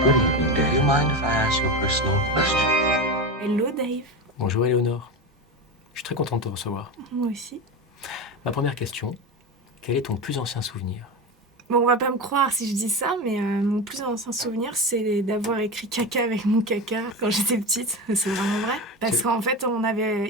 Good evening, Dave. Do you mind if I ask you a personal question? Hello Dave. Bonjour Éléonore. Je suis très content de te recevoir. Moi aussi. Ma première question, quel est ton plus ancien souvenir? Bon, on va pas me croire si je dis ça, mais mon plus ancien souvenir, c'est d'avoir écrit caca avec mon caca quand j'étais petite. C'est vraiment vrai. Parce qu'en fait,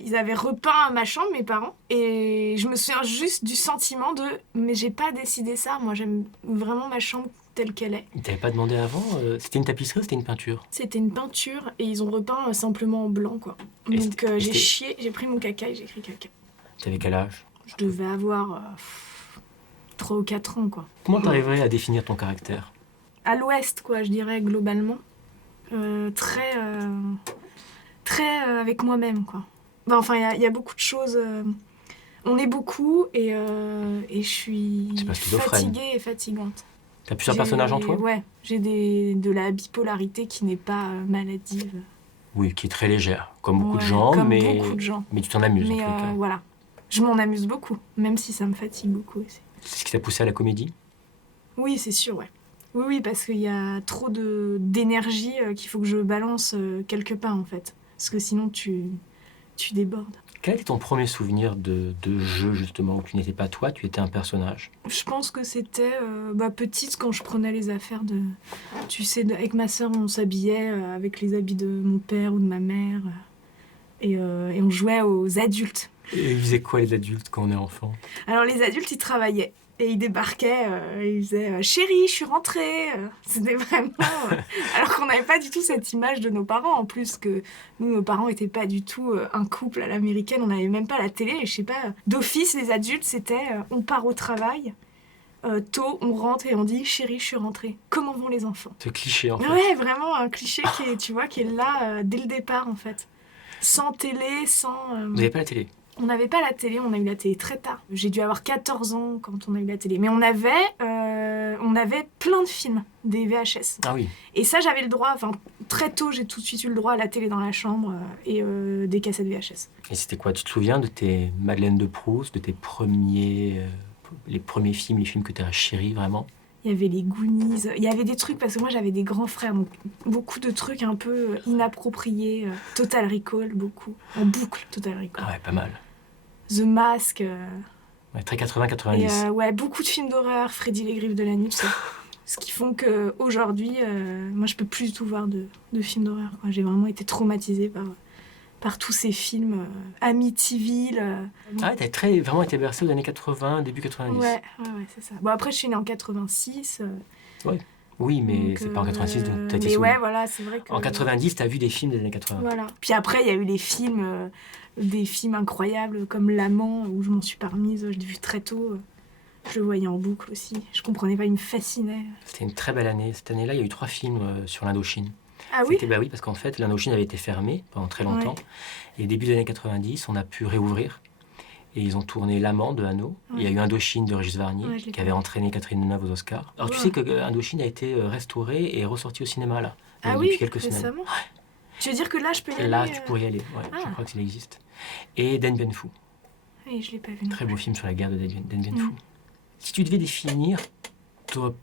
ils avaient repeint ma chambre, mes parents, et je me souviens juste du sentiment de « mais j'ai pas décidé ça, moi j'aime vraiment ma chambre telle qu'elle est ». Ils t'avaient pas demandé avant? C'était une tapisserie ou c'était une peinture? C'était une peinture, et ils ont repeint simplement en blanc, quoi. Et Donc j'ai chié, j'ai pris mon caca et j'ai écrit caca. T'avais quel âge? Je devais avoir 3 ou 4 ans, quoi. Comment t'arriverais à définir ton caractère? À l'ouest, quoi, je dirais, globalement. Très avec moi-même, quoi. Enfin, il y a beaucoup de choses... on est beaucoup et je suis fatiguée et fatigante. T'as plusieurs personnages en toi? Ouais, j'ai de la bipolarité qui n'est pas maladive. Oui, qui est très légère, comme beaucoup de gens, comme mais... beaucoup de gens. Mais tu t'en amuses, mais en tous les cas. Voilà. Je m'en amuse beaucoup, même si ça me fatigue beaucoup aussi. C'est ce qui t'a poussé à la comédie? Oui, c'est sûr, ouais. Oui, parce qu'il y a trop d'énergie qu'il faut que je balance quelque part, en fait. Parce que sinon, tu débordes. Quel était ton premier souvenir de jeu, justement, où tu n'étais pas toi, tu étais un personnage? Je pense que c'était petite, quand je prenais les affaires de... Tu sais, avec ma sœur, on s'habillait avec les habits de mon père ou de ma mère. Et on jouait aux adultes. Et ils faisaient quoi, les adultes, quand on est enfant? Alors, les adultes, ils travaillaient. Et ils débarquaient, ils disaient « Chérie, je suis rentrée !» C'était vraiment... alors qu'on n'avait pas du tout cette image de nos parents, en plus, que nous, nos parents n'étaient pas du tout un couple à l'américaine, on n'avait même pas la télé, et je sais pas, d'office, les adultes, c'était on part au travail, tôt, on rentre et on dit « Chérie, je suis rentrée !» Comment vont les enfants? Ce cliché, en fait. Ouais, vraiment un cliché qui est, tu vois, qui est là dès le départ, en fait. Sans télé, sans... Vous n'avez pas la télé? On n'avait pas la télé, on a eu la télé très tard. J'ai dû avoir 14 ans quand on a eu la télé. Mais on avait plein de films, des VHS. Ah oui. Et ça, j'avais le droit, enfin, très tôt, j'ai tout de suite eu le droit à la télé dans la chambre et des cassettes VHS. Et c'était quoi? Tu te souviens de tes Madeleine de Proust, de tes premiers... les premiers films, les films que tu as chéris, vraiment? Il y avait les Goonies, il y avait des trucs, parce que moi j'avais des grands frères, donc beaucoup de trucs un peu inappropriés. Total Recall, beaucoup. En boucle, Total Recall. Ah ouais, pas mal. The Mask. Ouais, très 80-90. Et ouais, beaucoup de films d'horreur, Freddy les Griffes de la Nuit, tout ça. Ce qui font qu'aujourd'hui, moi je peux plus du tout voir de films d'horreur, quoi. J'ai vraiment été traumatisée par tous ces films, Amityville. Ah ouais, t'as vraiment été bercée aux années 80, début 90. Ouais, c'est ça. Bon, après, je suis née en 86. Ouais. Oui, mais donc, c'est pas en 86, donc t'as été mais sous... ouais, voilà, c'est vrai que... En 90, t'as vu des films des années 80. Voilà. Puis après, il y a eu des films incroyables, comme L'Amant, où je m'en suis pas remise, je l'ai vu très tôt. Je le voyais en boucle aussi. Je comprenais pas, il me fascinait. C'était une très belle année. Cette année-là, il y a eu 3 films sur l'Indochine. Ah oui? Bah oui, parce qu'en fait, l'Indochine avait été fermée pendant très longtemps. Ouais. Et début des années 90, on a pu réouvrir. Et ils ont tourné L'Amant de Hano. Ouais. Il y a eu Indochine de Régis Varnier, qui avait entraîné Catherine Deneuve aux Oscars. Alors tu sais que Indochine a été restauré et ressorti au cinéma, là, depuis quelques semaines. Ouais. Tu veux dire que là, je peux y aller? Là, tu pourrais y aller, ouais, je crois qu'il existe. Et Dien Bien Phu. Oui, je l'ai pas vu. Très beau film sur la guerre de Dien Bien Phu. Si tu devais définir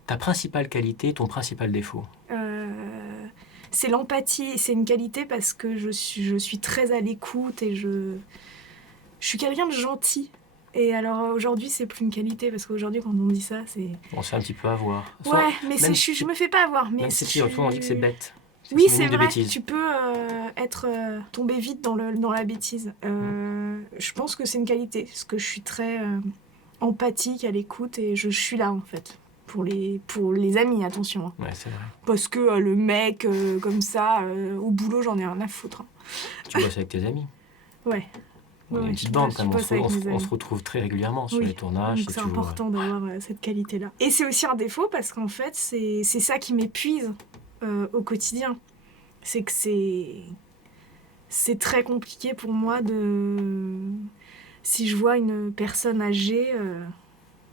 ta principale qualité, ton principal défaut? C'est l'empathie. C'est une qualité parce que je suis très à l'écoute et je suis quelqu'un de gentil. Et alors aujourd'hui, c'est plus une qualité parce qu'aujourd'hui, quand on me dit ça, c'est... On se fait un petit peu avoir. Ouais, mais je me fais pas avoir. Mais même si on dit que c'est bête. Oui, c'est vrai. Tu peux tomber vite dans la bêtise. Je pense que c'est une qualité parce que je suis très empathique, à l'écoute et je suis là en fait. Pour les amis, attention. Ouais, c'est vrai. Parce que le mec, comme ça, au boulot, j'en ai rien à foutre. Tu bosses avec tes amis? Ouais. On est une petite bande, quand même. On se retrouve très régulièrement sur les tournages. Donc c'est important d'avoir cette qualité-là. Et c'est aussi un défaut parce qu'en fait, c'est ça qui m'épuise au quotidien. C'est que c'est très compliqué pour moi de... Si je vois une personne âgée...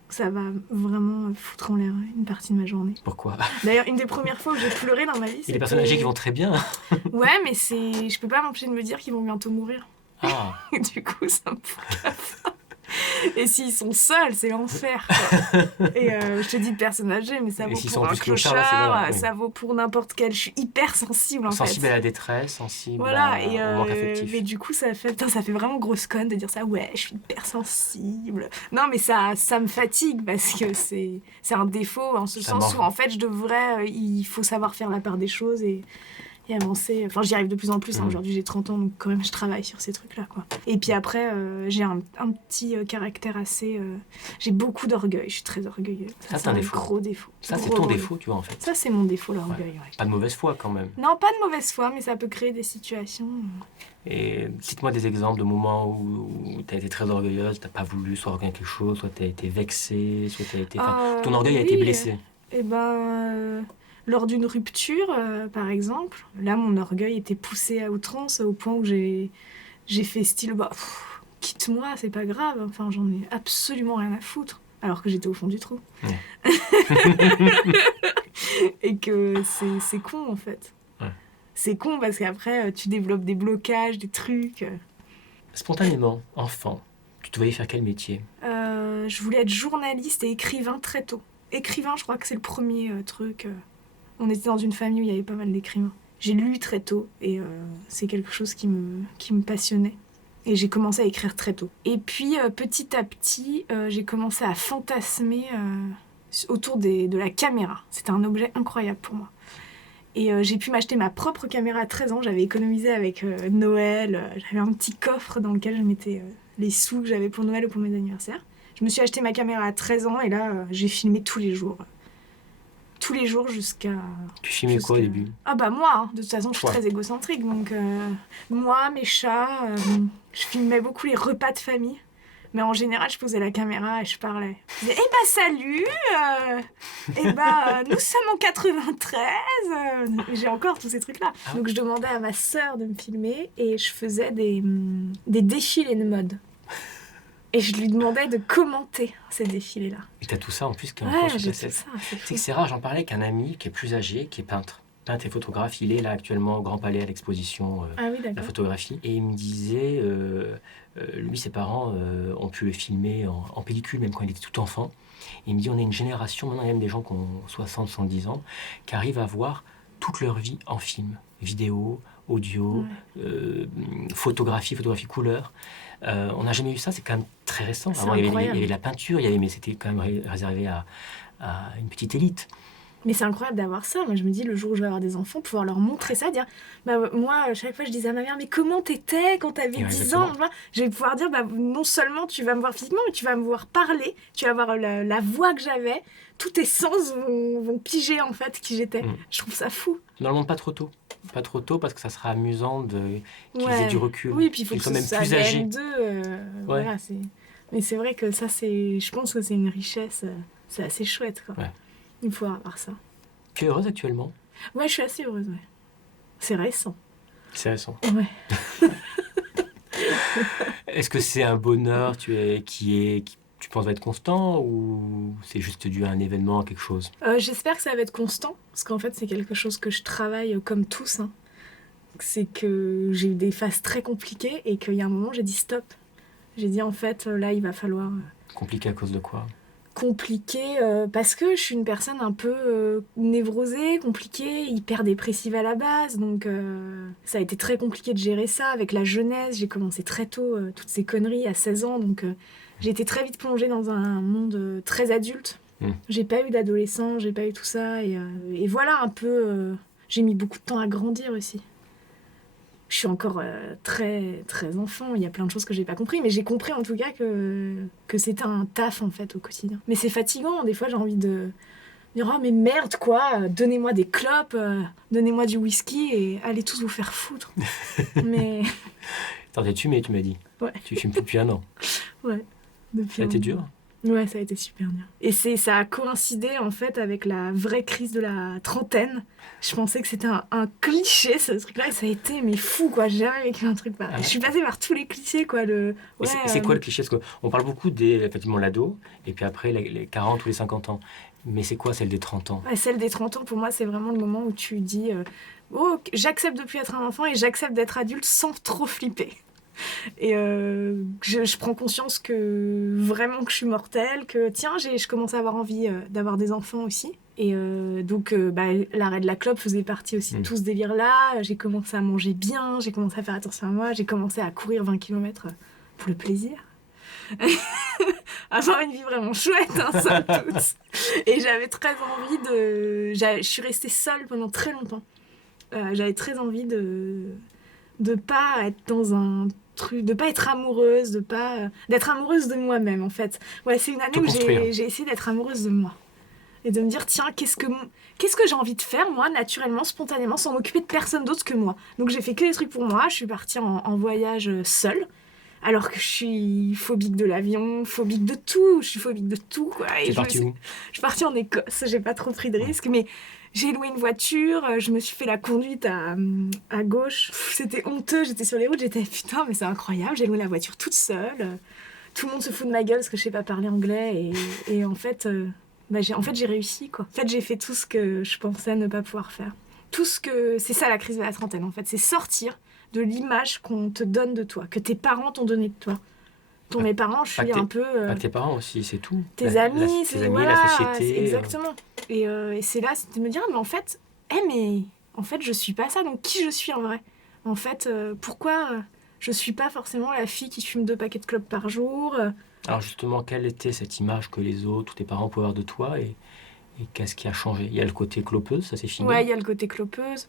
ça va vraiment foutre en l'air une partie de ma journée. Pourquoi? D'ailleurs, une des premières fois où j'ai pleuré dans ma vie, il y a des personnes âgées qui vont très bien. Ouais, mais je peux pas m'empêcher de me dire qu'ils vont bientôt mourir. Ah. Du coup, ça me fout la fin. Et s'ils sont seuls, c'est l'enfer, quoi. Et je te dis de personnes âgées, mais ça Et vaut s'ils pour sont un plus clochards, clochard, là, c'est voilà, ça vaut pour n'importe quel. Je suis hyper sensible, en sensible fait. à la détresse, sensible Voilà, et au manque affectif. mais du coup, ça fait vraiment grosse conne de dire ça. Ouais, je suis hyper sensible. Non, mais ça me fatigue parce que c'est un défaut, en ce Ça sens manque. où, en fait, il faut savoir faire la part des choses et avancer. Enfin, j'y arrive de plus en plus. Hein. Aujourd'hui, j'ai 30 ans, donc quand même, je travaille sur ces trucs-là, quoi. Et puis après, j'ai un petit caractère assez... J'ai beaucoup d'orgueil. Je suis très orgueilleuse. Ça, c'est un défaut. Gros défaut. Ça, c'est Gros ton défaut. défaut, tu vois, en fait. Ça, c'est mon défaut, l'orgueil. Ouais. Pas de mauvaise foi, quand même. Non, pas de mauvaise foi, mais ça peut créer des situations... Et cite-moi des exemples de moments où tu as été très orgueilleuse, tu n'as pas voulu soit reconnaître quelque chose, soit tu as été vexée, soit tu as été... ton orgueil a été blessé. Eh ben, lors d'une rupture, par exemple, là, mon orgueil était poussé à outrance au point où j'ai fait style, quitte-moi, c'est pas grave, enfin, j'en ai absolument rien à foutre, alors que j'étais au fond du trou. Ouais. Et que c'est con, en fait. Ouais. C'est con parce qu'après, tu développes des blocages, des trucs. Spontanément, enfant, tu te voyais faire quel métier? Je voulais être journaliste et écrivain très tôt. Écrivain, je crois que c'est le premier truc. On était dans une famille où il y avait pas mal d'écrivains. J'ai lu très tôt et c'est quelque chose qui me passionnait. Et j'ai commencé à écrire très tôt. Et puis, petit à petit, j'ai commencé à fantasmer autour de la caméra. C'était un objet incroyable pour moi. Et j'ai pu m'acheter ma propre caméra à 13 ans. J'avais économisé avec Noël. J'avais un petit coffre dans lequel je mettais les sous que j'avais pour Noël ou pour mes anniversaires. Je me suis acheté ma caméra à 13 ans et là, j'ai filmé tous les jours. Tous les jours jusqu'à... Tu filmais quoi au début? Ah bah moi, hein. De toute façon, je suis Ouais. très égocentrique. Donc moi, mes chats, je filmais beaucoup les repas de famille. Mais en général, je posais la caméra et je parlais. Je disais, salut nous sommes en 93 J'ai encore tous ces trucs-là. Ah. Donc je demandais à ma sœur de me filmer et je faisais des défilés de mode. Et je lui demandais de commenter ces défilés-là. Et t'as tout ça en plus qui est Ouais, encore sur j'ai ta tout scène. ça. C'est C'est fou. que c'est rare, j'en parlais avec un ami qui est plus âgé, qui est peintre et photographe. Il est là actuellement au Grand Palais à l'exposition Ah oui, la d'accord. photographie. Et il me disait, lui, ses parents ont pu le filmer en pellicule, même quand il était tout enfant. Et il me dit, on est une génération, maintenant il y a même des gens qui ont 60, 70 ans, qui arrivent à voir toute leur vie en film, vidéo, audio, photographie couleur. On n'a jamais eu ça, c'est quand même très récent. C'est Avant, il y incroyable. avait de la peinture, mais c'était quand même réservé à une petite élite. Mais c'est incroyable d'avoir ça. Moi, je me dis, le jour où je vais avoir des enfants, pouvoir leur montrer ça, dire... moi, à chaque fois, je disais à ma mère, mais comment t'étais quand t'avais Ouais, 10 exactement. ans? Voilà. Je vais pouvoir dire, non seulement tu vas me voir physiquement, mais tu vas me voir parler, tu vas voir la voix que j'avais. Tous tes sens vont piger, en fait, qui j'étais. Je trouve ça fou. Dans le monde, pas trop tôt. Pas trop tôt, parce que ça sera amusant qu'ils Ouais. aient du recul. Oui, puis il faut qu'ils que soient même ça plus âgés. vienne d'eux. Voilà, mais c'est vrai que ça, je pense que c'est une richesse. C'est assez chouette, quoi. Ouais. Il faut avoir ça. Tu es heureuse actuellement? Ouais, je suis assez heureuse, ouais. C'est récent. C'est récent. Ouais. Est-ce que c'est un bonheur qui tu penses va être constant, ou c'est juste dû à un événement, à quelque chose? J'espère que ça va être constant, parce qu'en fait, c'est quelque chose que je travaille comme tous. Hein. C'est que j'ai eu des phases très compliquées et qu'il y a un moment, j'ai dit stop. J'ai dit, en fait, là, il va falloir... Compliqué à cause de quoi? Compliqué parce que je suis une personne un peu névrosée, compliquée, hyper dépressive à la base, donc ça a été très compliqué de gérer ça avec la jeunesse. J'ai commencé très tôt toutes ces conneries à 16 ans, donc j'ai été très vite plongée dans un monde très adulte. J'ai pas eu d'adolescent, j'ai pas eu tout ça, et voilà un peu... j'ai mis beaucoup de temps à grandir aussi. Je suis encore très, très enfant, il y a plein de choses que j'ai pas compris, mais j'ai compris en tout cas que c'était un taf en fait au quotidien. Mais c'est fatigant, des fois j'ai envie de dire oh mais merde quoi, donnez-moi des clopes, donnez-moi du whisky et allez tous vous faire foutre. Mais T'en es fumé, tu m'as dit. Ouais. Tu fumes plus depuis un an. ouais, depuis Ça a un été moment. dur? Ouais, ça a été super dur. Et ça a coïncidé en fait avec la vraie crise de la trentaine. Je pensais que c'était un cliché ce truc-là, et ça a été mais fou quoi, j'ai jamais vécu un truc pareil. Ah ouais. Je suis passée par tous les clichés quoi. Et c'est quoi le cliché? Parce qu'on parle beaucoup effectivement, l'ado, et puis après les 40 ou les 50 ans. Mais c'est quoi celle des 30 ans? Ouais, celle des 30 ans, pour moi, c'est vraiment le moment où tu dis oh, j'accepte de plus être un enfant et j'accepte d'être adulte sans trop flipper. Et je prends conscience que vraiment que je suis mortelle, que tiens, je commence à avoir envie d'avoir des enfants aussi. Et donc, l'arrêt de la clope faisait partie aussi de tout ce délire-là. J'ai commencé à manger bien, j'ai commencé à faire attention à moi, j'ai commencé à courir 20 km pour le plaisir. Avoir une vie vraiment chouette, somme toute. Et j'avais très envie je suis restée seule pendant très longtemps. J'avais très envie de pas être dans un truc, de pas être amoureuse, d'être amoureuse de moi-même en fait. Ouais, c'est une année où j'ai essayé d'être amoureuse de moi. Et de me dire, tiens, qu'est-ce que j'ai envie de faire, moi, naturellement, spontanément, sans m'occuper de personne d'autre que moi. Donc j'ai fait que des trucs pour moi, je suis partie en voyage seule, alors que je suis phobique de l'avion, phobique de tout, je suis phobique de tout, quoi. T'es partie où ? Je suis partie en Écosse, j'ai pas trop pris de risques, mais j'ai loué une voiture, je me suis fait la conduite à gauche. C'était honteux, j'étais sur les routes, j'étais putain, mais c'est incroyable, j'ai loué la voiture toute seule. Tout le monde se fout de ma gueule parce que je sais pas parler anglais, et en fait... j'ai réussi, quoi. En fait, j'ai fait tout ce que je pensais ne pas pouvoir faire. C'est ça la crise de la trentaine, en fait. C'est sortir de l'image qu'on te donne de toi, que tes parents t'ont donné de toi. Mes parents, je suis un peu... Pas que tes parents aussi, c'est tout. Tes amis, la société. Exactement. Et c'est là, c'est de me dire, mais en fait, je suis pas ça, donc qui je suis en vrai ? En fait, pourquoi je suis pas forcément la fille qui fume 2 paquets de clopes par jour Alors justement, quelle était cette image que les autres ou tes parents pouvaient avoir de toi et qu'est-ce qui a changé ? Il y a le côté clopeuse, ça c'est fini. Ouais, il y a le côté clopeuse,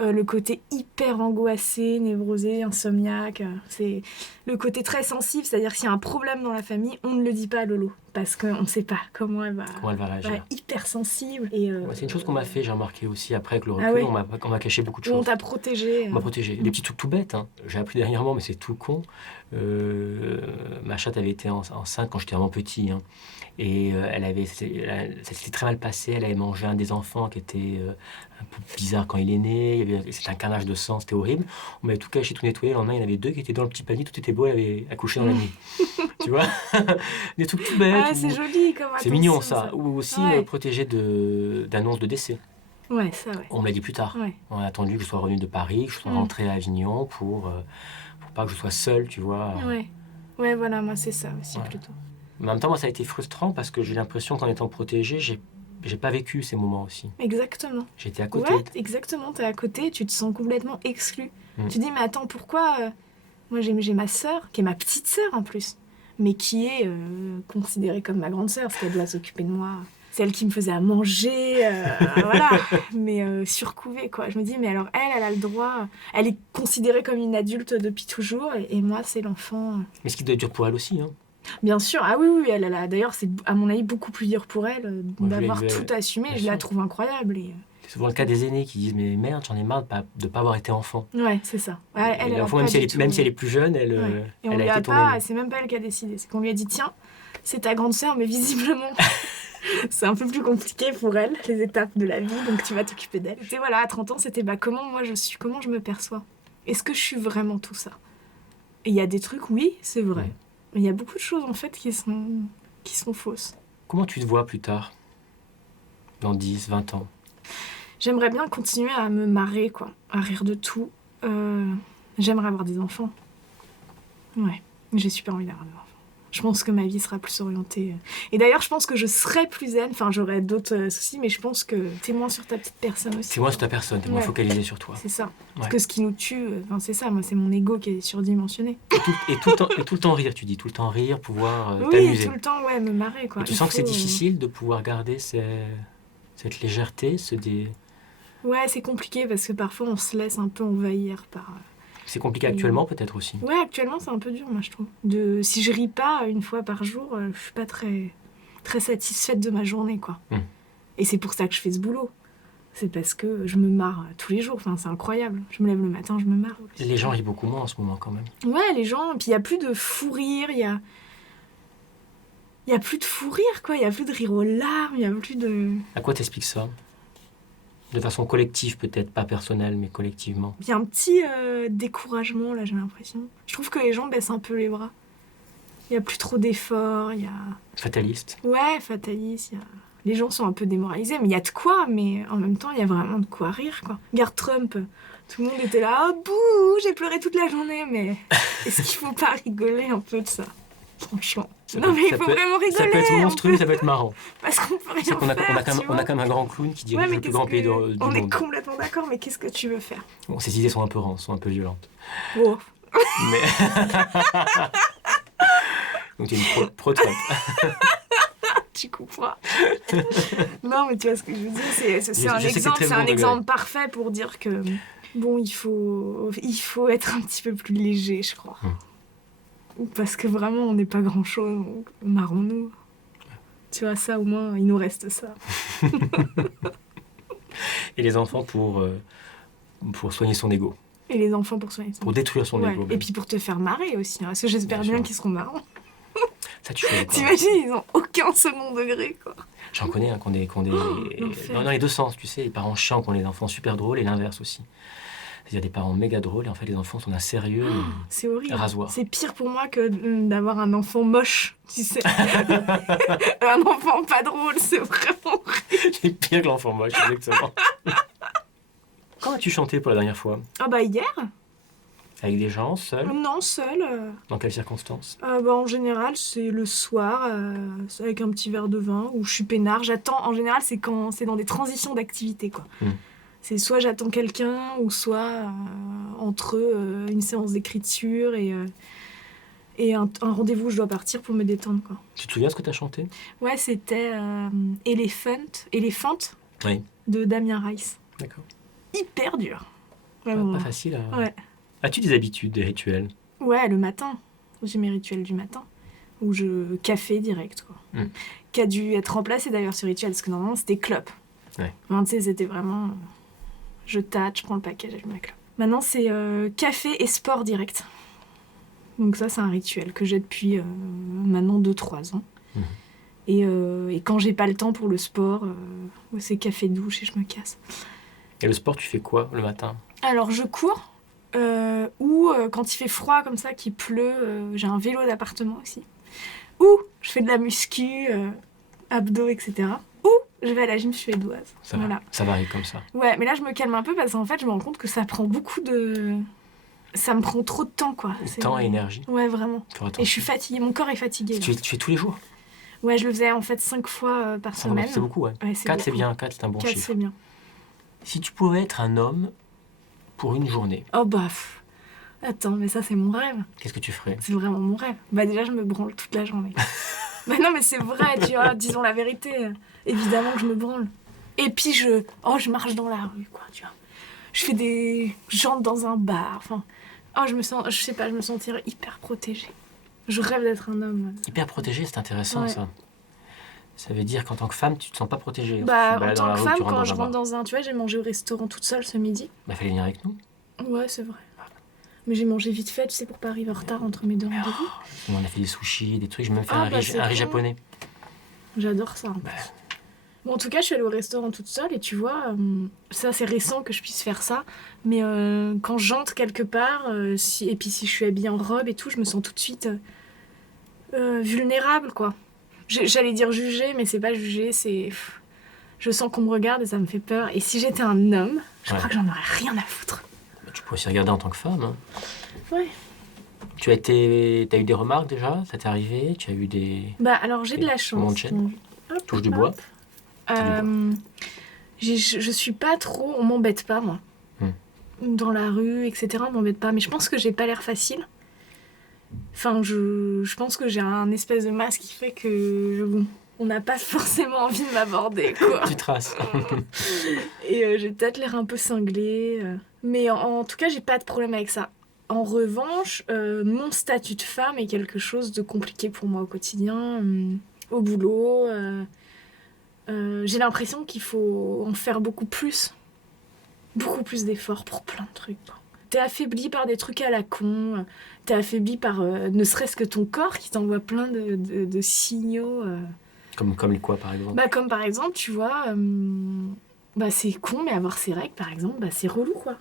le côté hyper angoissé, névrosé, insomniaque. C'est le côté très sensible, c'est-à-dire que s'il y a un problème dans la famille, on ne le dit pas à Lolo, parce qu'on ne sait pas comment elle va réagir. Ouais, hyper sensible. Et c'est une chose qu'on m'a fait, j'ai remarqué aussi après avec le recul, on m'a caché beaucoup de choses. On t'a protégé. On m'a protégé. Des petits trucs tout bêtes. J'ai appris dernièrement, mais c'est tout con. Ma chatte avait été enceinte quand j'étais vraiment petit. Et ça s'était très mal passé. Elle avait mangé un des enfants qui était un peu bizarre quand il est né. C'était un carnage de sang, c'était horrible. On m'avait tout caché, tout nettoyé. Le lendemain, il y en avait 2 qui étaient dans le petit panier. Tout était beau, elle avait accouché dans la nuit. Tu vois. Des trucs tout bêtes. C'est joli comme c'est mignon ça. Ou aussi protégé d'annonces de décès. Ouais, ça, ouais. On me l'a dit plus tard. Ouais. On a attendu que je sois revenu de Paris, que je sois rentré à Avignon pour pas que je sois seul, tu vois. Ouais, voilà, moi c'est ça aussi plutôt. Mais en même temps, moi ça a été frustrant parce que j'ai l'impression qu'en étant protégé, j'ai pas vécu ces moments aussi. Exactement. J'étais à côté. Ouais, exactement, t'es à côté, tu te sens complètement exclu. Tu dis, mais attends, pourquoi moi j'ai ma sœur, qui est ma petite sœur en plus, mais qui est considérée comme ma grande sœur, parce qu'elle doit s'occuper de moi. C'est elle qui me faisait à manger, voilà, mais surcouvée, quoi. Je me dis, mais alors elle a le droit, elle est considérée comme une adulte depuis toujours, et moi, c'est l'enfant. Mais ce qui doit être dur pour elle aussi, Bien sûr, ah oui, elle a, d'ailleurs, c'est à mon avis beaucoup plus dur pour elle d'avoir tout assumé, je la trouve incroyable. C'est souvent le cas des aînés qui disent, mais merde, j'en ai marre de pas avoir été enfant. Ouais, c'est ça. Même si elle est plus jeune, elle a été ton aînée. C'est même pas elle qui a décidé, c'est qu'on lui a dit, tiens, c'est ta grande sœur, mais visiblement... c'est un peu plus compliqué pour elle, les étapes de la vie, donc tu vas t'occuper d'elle. Et voilà, à 30 ans, c'était comment moi je suis, comment je me perçois. Est-ce que je suis vraiment tout ça ? Et il y a des trucs, oui, c'est vrai. Mais il y a beaucoup de choses, en fait, qui sont fausses. Comment tu te vois plus tard ? Dans 10, 20 ans ? J'aimerais bien continuer à me marrer, quoi. À rire de tout. J'aimerais avoir des enfants. Ouais, j'ai super envie d'avoir des enfants. Je pense que ma vie sera plus orientée. Et d'ailleurs, je pense que je serai plus zen. Enfin, j'aurai d'autres soucis, mais je pense que t'es moins sur ta petite personne aussi. T'es moins sur ta personne, t'es moins focalisé sur toi. C'est ça. Parce que ce qui nous tue, c'est ça, moi, c'est mon ego qui est surdimensionné. Et tout le temps rire, tu dis. Tout le temps rire, pouvoir t'amuser. Oui, tout le temps, me marrer, quoi. Et tu sens que c'est difficile de pouvoir garder cette légèreté, Ouais, c'est compliqué parce que parfois, on se laisse un peu envahir par... C'est compliqué actuellement, peut-être aussi. Ouais, actuellement, c'est un peu dur, moi, je trouve. Si je ris pas une fois par jour, je suis pas très, très satisfaite de ma journée, quoi. Et c'est pour ça que je fais ce boulot. C'est parce que je me marre tous les jours. Enfin, c'est incroyable. Je me lève le matin, je me marre. Les gens rient beaucoup moins en ce moment, quand même. Ouais, les gens... Puis il y a plus de fou rire, il y a plus de fou rire, quoi. Il y a plus de rire aux larmes, il y a plus de... À quoi t'expliques ça ? De façon collective, peut-être, pas personnelle, mais collectivement. Il y a un petit découragement, là, j'ai l'impression. Je trouve que les gens baissent un peu les bras. Il n'y a plus trop d'efforts, il y a... Fataliste. Ouais, fataliste. les gens sont un peu démoralisés, mais il y a de quoi, mais en même temps, il y a vraiment de quoi rire, quoi. Regarde Trump, tout le monde était là, oh bouh, j'ai pleuré toute la journée, mais est-ce qu'il faut pas rigoler un peu de ça? Franchement. Non, mais il faut vraiment rigoler. Ça peut être monstrueux, ça peut être marrant. Parce qu'on peut rien C'est qu'on a, faire, on a quand même un grand clown qui dirige le plus grand pays du monde. On est complètement d'accord, mais qu'est-ce que tu veux faire? Bon, ces idées sont un peu rances, sont un peu violentes. Oh. Mais... Donc tu es une pro-Trump. Tu comprends. Non, mais tu vois ce que je veux dire, c'est un exemple parfait pour dire que, bon, il faut être un petit peu plus léger, je crois. Parce que vraiment, on n'est pas grand-chose, donc marrons-nous. Tu vois, ça, au moins, il nous reste ça. Et les enfants pour soigner son ego. Et les enfants pour soigner son ego. Pour détruire son ego. Et puis pour te faire marrer aussi, hein, parce que j'espère bien qu'ils seront marrants. Ça, tu fais. T'imagines, ils n'ont aucun second degré, quoi. J'en connais, hein, dans les deux sens, tu sais, les parents chiants qui ont les enfants super drôles et l'inverse aussi. C'est-à-dire des parents méga drôles et en fait les enfants sont d'un sérieux c'est horrible. Rasoir. C'est pire pour moi que d'avoir un enfant moche, tu sais. Un enfant pas drôle, c'est vraiment horrible. C'est pire que l'enfant moche, exactement. Quand as-tu chanté pour la dernière fois? Ah bah hier. Avec des gens, seul? Non, seul. Dans quelles circonstances? En général, c'est le soir, avec un petit verre de vin, où je suis peinard. J'attends, en général, c'est quand c'est dans des transitions d'activité, quoi. C'est soit j'attends quelqu'un, ou soit entre une séance d'écriture et un rendez-vous où je dois partir pour me détendre, quoi. Tu te souviens ce que tu as chanté? Ouais, c'était Elephant oui. De Damien Rice. D'accord. Hyper dur. Pas facile à... Ouais. As-tu des habitudes, des rituels? Ouais, le matin. J'ai mes rituels du matin. Où café direct, quoi. Qui a dû être remplacé d'ailleurs ce rituel, parce que normalement c'était clope. Ouais. Enfin, tu sais, c'était vraiment... Je tâte, je prends le paquet, j'allume ma clope. Maintenant, c'est café et sport direct. Donc ça, c'est un rituel que j'ai depuis maintenant 2-3 ans. Et quand j'ai pas le temps pour le sport, c'est café douche et je me casse. Et le sport, tu fais quoi le matin? Alors, je cours. Ou quand il fait froid comme ça, qu'il pleut, j'ai un vélo d'appartement aussi. Ou je fais de la muscu, abdos, etc. Ou je vais à la gym suédoise. Ça varie comme ça. Ouais, mais là je me calme un peu parce qu'en fait je me rends compte que ça prend beaucoup de... Ça me prend trop de temps, quoi. Temps et énergie. Ouais, vraiment. Et je suis fatiguée, mon corps est fatigué. Tu fais tous les jours? Ouais, je le faisais en fait 5 fois par semaine. C'est beaucoup, ouais. 4 c'est bien, 4 c'est un bon chiffre. 4 c'est bien. Si tu pouvais être un homme pour une journée... Oh bah... Attends, mais ça c'est mon rêve. Qu'est-ce que tu ferais? C'est vraiment mon rêve. Bah déjà je me branle toute la journée. Mais non mais c'est vrai, tu vois, disons la vérité. Évidemment que je me branle. Et puis je marche dans la rue, quoi, tu vois. J'entre dans un bar, enfin... je me sentirais hyper protégée. Je rêve d'être un homme. Hyper protégée, c'est intéressant, ouais. Ça veut dire qu'en tant que femme, tu te sens pas protégée. Bah, en tant que femme, quand je rentre dans un... Tu vois, j'ai mangé au restaurant toute seule ce midi. Bah, fallait venir avec nous. Ouais, c'est vrai. Mais j'ai mangé vite fait, tu sais, pour pas arriver en retard entre mes deux rendez-vous. On a fait des sushis, des trucs. J'ai même fait un riz japonais. J'adore ça. Bon, en tout cas, je suis allée au restaurant toute seule et tu vois, ça c'est récent que je puisse faire ça. Mais quand j'entre quelque part, et puis si je suis habillée en robe et tout, je me sens tout de suite vulnérable, quoi. J'allais dire jugée, mais c'est pas jugée, c'est... Je sens qu'on me regarde et ça me fait peur. Et si j'étais un homme, je crois que j'en aurais rien à foutre. Tu peux aussi regarder en tant que femme. Hein. Ouais. T'as eu des remarques déjà? Ça t'est arrivé? Tu as eu des... Bah alors j'ai de la chance. Touche du bois. Je suis pas trop... On m'embête pas, moi. Dans la rue, etc. On m'embête pas. Mais je pense que j'ai pas l'air facile. Enfin, je pense que j'ai un espèce de masque qui fait que... Bon, on n'a pas forcément envie de m'aborder, quoi. Tu traces. Et j'ai peut-être l'air un peu cinglée. Mais en tout cas, j'ai pas de problème avec ça. En revanche, mon statut de femme est quelque chose de compliqué pour moi au quotidien. Au boulot, j'ai l'impression qu'il faut en faire beaucoup plus d'efforts pour plein de trucs, quoi. T'es affaibli par des trucs à la con, t'es affaibli par ne serait-ce que ton corps qui t'envoie plein de signaux. Comme les quoi, par exemple? Bah, comme par exemple, tu vois, c'est con, mais avoir ses règles, par exemple, c'est relou, quoi.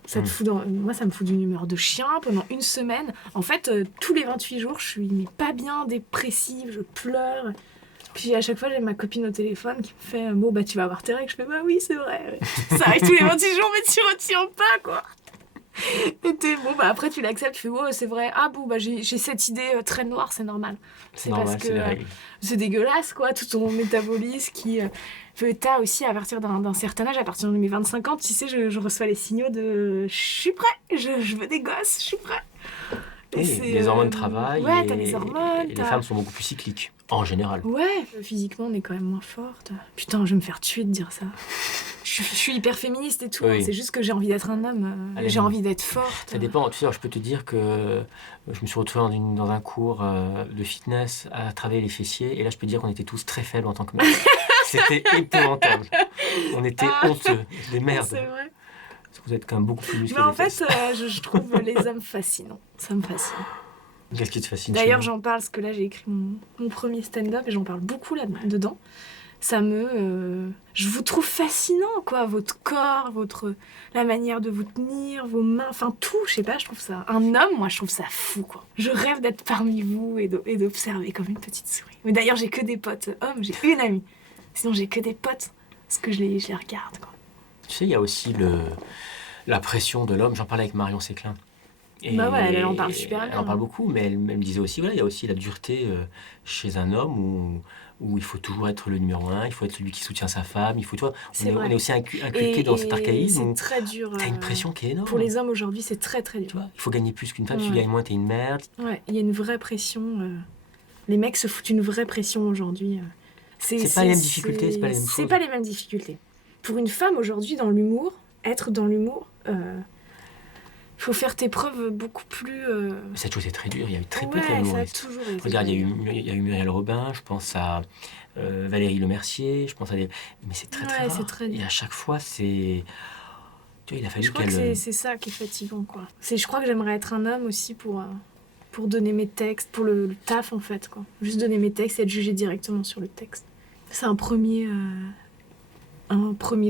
Moi, ça me fout d'une humeur de chien pendant une semaine. En fait, tous les 28 jours, je suis pas bien, dépressive, je pleure. Puis à chaque fois, j'ai ma copine au téléphone qui me fait bon, bah tu vas avoir tes règles. Je fais bah oui, c'est vrai. Ça arrive tous les 26 jours, mais tu retiens pas, quoi. Et bon, bah après, tu l'acceptes. Tu fais ouais, c'est vrai. Ah bon, bah j'ai cette idée très noire, c'est normal. C'est normal, parce que c'est les règles. c'est dégueulasse, quoi. Tout ton métabolisme qui. T'as aussi, à partir d'un certain âge, à partir de mes 25 ans, tu sais, je reçois les signaux de je suis prêt, je veux des gosses, je suis prêt. Oui, les hormones travaillent. Ouais, t'as les hormones. Et les femmes sont beaucoup plus cycliques, en général. Ouais, physiquement, on est quand même moins forte. Putain, je vais me faire tuer de dire ça. Je suis hyper féministe et tout. Oui. C'est juste que j'ai envie d'être un homme. Allez, j'ai envie d'être forte. Ça dépend. Tu sais, je peux te dire que je me suis retrouvé dans un cours de fitness à travailler les fessiers. Et là, je peux te dire qu'on était tous très faibles en tant que mecs. C'était épouvantable. On était honteux. Des merdes. C'est vrai. Parce que vous êtes quand même beaucoup plus musclés. Mais en fait, je trouve les hommes fascinants. Ça me fascine. Qu'est-ce qui te fascine? D'ailleurs, j'en parle parce que là, j'ai écrit mon premier stand-up et j'en parle beaucoup là-dedans. Je vous trouve fascinant, quoi. Votre corps, la manière de vous tenir, vos mains, enfin tout, je sais pas, je trouve ça... Un homme, moi, je trouve ça fou, quoi. Je rêve d'être parmi vous et d'observer comme une petite souris. Mais d'ailleurs, j'ai que des potes hommes, j'ai une amie. Sinon, j'ai que des potes, parce que je les regarde, quoi. Tu sais, il y a aussi la pression de l'homme. J'en parlais avec Marion Séclin. Bah ouais, elle en parle super bien. Elle en parle beaucoup, mais elle me disait aussi, voilà, il y a aussi la dureté chez un homme où il faut toujours être le numéro un, il faut être celui qui soutient sa femme, il faut, tu vois, on est aussi inculqué dans cet archaïsme. C'est très dur. T'as une pression qui est énorme. Pour les hommes aujourd'hui, c'est très très dur. Tu vois, il faut gagner plus qu'une femme, si tu gagnes moins, t'es une merde. Ouais, il y a une vraie pression. Les mecs se foutent une vraie pression aujourd'hui. C'est pas les mêmes difficultés, c'est pas les mêmes choses. C'est pas les mêmes difficultés. Pour une femme aujourd'hui, dans l'humour, être dans l'humour, faut faire tes preuves beaucoup plus... Cette chose est très dure, il y a eu très peu ouais, d'humoristes. ça a toujours été. Regarde, il y a eu Muriel Robin, je pense à Valérie Lemercier, je pense à des... Mais c'est très très rare. C'est très dur. Et à chaque fois, c'est... Tu vois, il a fallu je crois que c'est ça qui est fatigant, quoi. Je crois que j'aimerais être un homme aussi pour donner mes textes, pour le taf, en fait, quoi. Juste donner mes textes et être jugé directement sur le texte. C'est un premier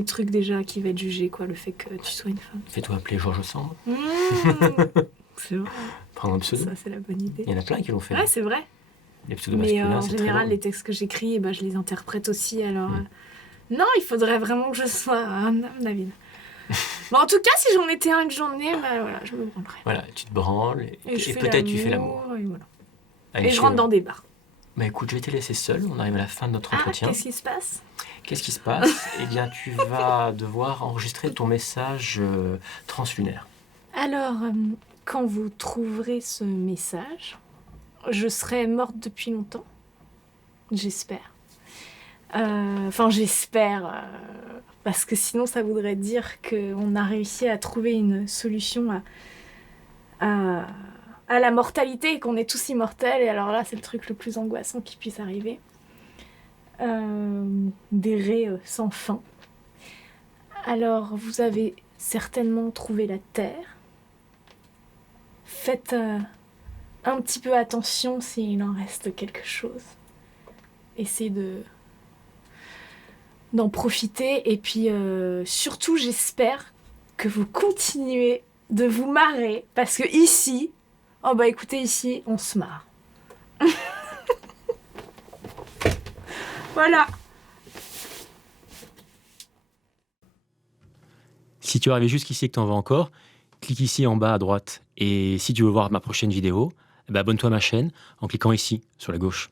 truc déjà qui va être jugé, quoi, le fait que tu sois une femme. Fais-toi appeler Georges Sand. C'est vrai. Prendre un pseudo. Ça, c'est la bonne idée. Il y en a plein qui l'ont fait. Ouais, c'est vrai. Les pseudos Mais masculins, en c'est très général, drôle. les textes que j'écris, je les interprète aussi, alors... Non, il faudrait vraiment que je sois un homme, David. Bon, en tout cas, si j'en étais un une journée, voilà, je me branlerais. Voilà, tu te branles et je fais peut-être tu fais l'amour. Et, voilà. Allez, Et je rentre dans des bars. Bah écoute, je vais te laisser seule, on arrive à la fin de notre entretien. Qu'est-ce qui se passe ? Qu'est-ce qui se passe? Eh bien, tu vas devoir enregistrer ton message translunaire. Alors, quand vous trouverez ce message, je serai morte depuis longtemps. J'espère. Enfin, j'espère. Parce que sinon, ça voudrait dire qu'on a réussi à trouver une solution à la mortalité et qu'on est tous immortels. Et alors là, c'est le truc le plus angoissant qui puisse arriver. Des raies sans fin. Alors, vous avez certainement trouvé la Terre. Faites un petit peu attention s'il en reste quelque chose. Essayez d'en profiter. Et puis, surtout, j'espère que vous continuez de vous marrer. Parce que ici, écoutez, ici, on se marre. Voilà. Si tu es arrivé jusqu'ici et que tu en veux encore, clique ici en bas à droite. Et si tu veux voir ma prochaine vidéo, abonne-toi à ma chaîne en cliquant ici, sur la gauche.